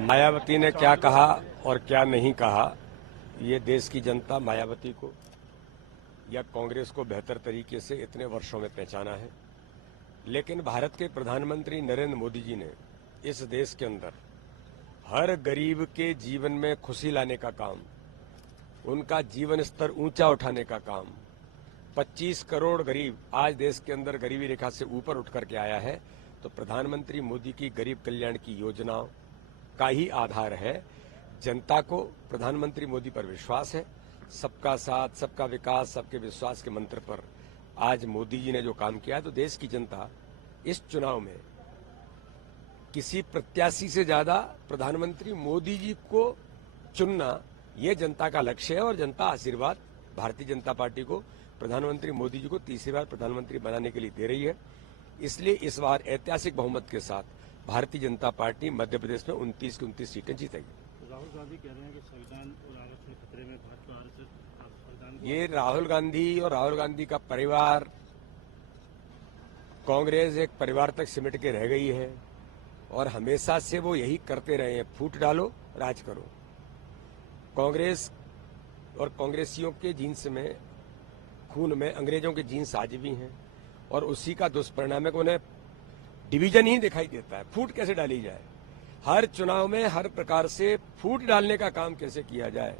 मायावती ने क्या कहा और क्या नहीं कहा, ये देश की जनता मायावती को या कांग्रेस को बेहतर तरीके से इतने वर्षों में पहचाना है। लेकिन भारत के प्रधानमंत्री नरेंद्र मोदी जी ने इस देश के अंदर हर गरीब के जीवन में खुशी लाने का काम, उनका जीवन स्तर ऊंचा उठाने का काम, 25 करोड़ गरीब आज देश के अंदर गरीबी रेखा से ऊपर उठ करके आया है, तो प्रधानमंत्री मोदी की गरीब कल्याण की योजनाओं का ही आधार है। जनता को प्रधानमंत्री मोदी पर विश्वास है। सबका साथ, सबका विकास, सबके विश्वास के मंत्र पर आज मोदी जी ने जो काम किया है, तो देश की जनता इस चुनाव में किसी प्रत्याशी से ज्यादा प्रधानमंत्री मोदी जी को चुनना, ये जनता का लक्ष्य है। और जनता आशीर्वाद भारतीय जनता पार्टी को प्रधानमंत्री मोदी जी को तीसरी बार प्रधानमंत्री बनाने के लिए दे रही है। इसलिए इस बार ऐतिहासिक बहुमत के साथ भारतीय जनता पार्टी मध्य प्रदेश में 29 की 29 सीटें जीतेगी। राहुल गांधी कह रहे हैं कि संविधान और आरक्षण खतरे में, भाजपा आरक्षण। ये राहुल गांधी और राहुल गांधी का परिवार, कांग्रेस एक परिवार तक सिमट के रह गई है और हमेशा से वो यही करते रहे हैं, फूट डालो राज करो। कांग्रेस और कांग्रेसियों के जीन्स में, खून में अंग्रेजों के जीन्स आज भी हैं और उसी का दुष्परिणाम है कि उन्हें डिवीजन ही दिखाई देता है, फूट कैसे डाली जाए। हर चुनाव में हर प्रकार से फूट डालने का काम कैसे किया जाए।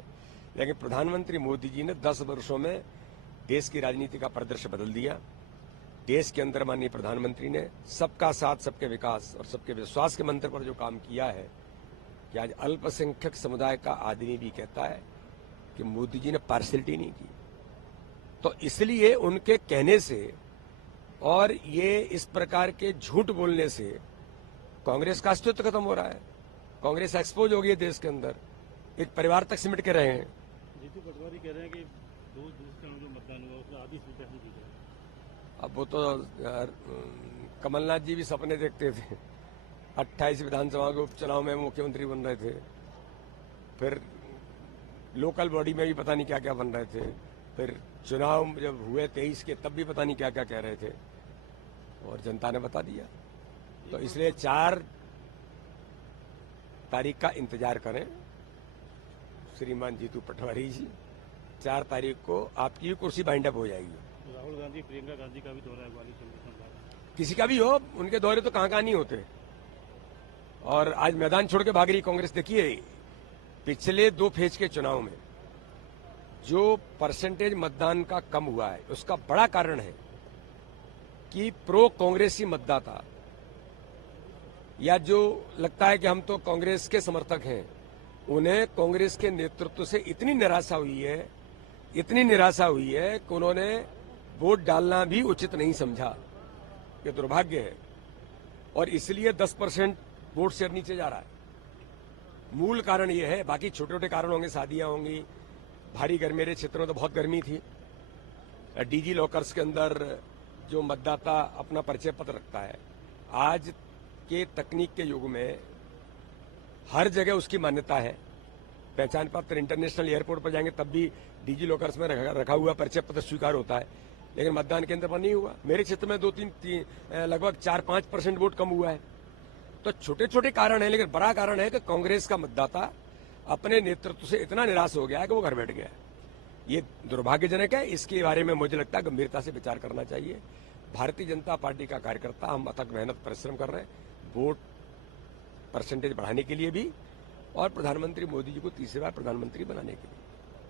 लेकिन प्रधानमंत्री मोदी जी ने 10 वर्षों में देश की राजनीति का परिदृश्य बदल दिया। देश के अंदर माननीय प्रधानमंत्री ने सबका साथ, सबके विकास और सबके विश्वास के मंत्र पर जो काम किया है कि आज अल्पसंख्यक समुदाय का आदमी भी कहता है कि मोदी जी ने पार्शियलिटी नहीं की। तो इसलिए उनके कहने से और ये इस प्रकार के झूठ बोलने से कांग्रेस का अस्तित्व खत्म हो रहा है। कांग्रेस एक्सपोज हो गई है देश के अंदर, एक परिवार तक सिमट के रहे हैं। जीतू पटवारी कह रहे हैं कि दो जो मतदान हुआ उसमें आधी सीटें हम जीते। अब वो तो कमलनाथ जी भी सपने देखते थे, 28 विधानसभा के उपचुनाव में मुख्यमंत्री बन रहे थे, फिर लोकल बॉडी में भी पता नहीं क्या क्या बन रहे थे, फिर चुनाव जब हुए 23 के तब भी पता नहीं क्या क्या कह रहे थे और जनता ने बता दिया। तो इसलिए 4 तारीख का इंतजार करें श्रीमान जीतू पटवारी जी। 4 तारीख को आपकी भी कुर्सी बाइंड अप हो जाएगी। राहुल गांधी, प्रियंका गांधी का भी दौरा है ग्वालियर, किसी का भी हो, उनके दौरे तो कहां नहीं होते। और आज मैदान छोड़ के भाग रही कांग्रेस। देखिए, पिछले 2 फेज के चुनाव में जो परसेंटेज मतदान का कम हुआ है, उसका बड़ा कारण है कि प्रो कांग्रेसी मतदाता या जो लगता है कि हम तो कांग्रेस के समर्थक हैं, उन्हें कांग्रेस के नेतृत्व से इतनी निराशा हुई है कि उन्होंने वोट डालना भी उचित नहीं समझा। ये दुर्भाग्य है और इसलिए 10% वोट शेयर नीचे जा रहा है। मूल कारण ये है, बाकी छोटे छोटे कारण होंगे, शादियां होंगी, भारी गर्मी, मेरे क्षेत्र में तो बहुत गर्मी थी। डीजी लॉकर्स के अंदर जो मतदाता अपना परिचय पत्र रखता है, आज के तकनीक के युग में हर जगह उसकी मान्यता है। पहचान पत्र इंटरनेशनल एयरपोर्ट पर जाएंगे तब भी डीजी लॉकर्स में रखा हुआ परिचय पत्र स्वीकार होता है, लेकिन मतदान केंद्र पर नहीं हुआ। मेरे क्षेत्र में 2-3 लगभग 4-5% वोट कम हुआ है। तो छोटे छोटे कारण है, लेकिन बड़ा कारण है कि कांग्रेस का मतदाता अपने नेतृत्व से इतना निराश हो गया है कि वो घर बैठ गया है। ये दुर्भाग्यजनक है। इसके बारे में मुझे लगता है गंभीरता से विचार करना चाहिए। भारतीय जनता पार्टी का कार्यकर्ता, हम अथक मेहनत परिश्रम कर रहे हैं वोट परसेंटेज बढ़ाने के लिए भी और प्रधानमंत्री मोदी जी को तीसरी बार प्रधानमंत्री बनाने के लिए।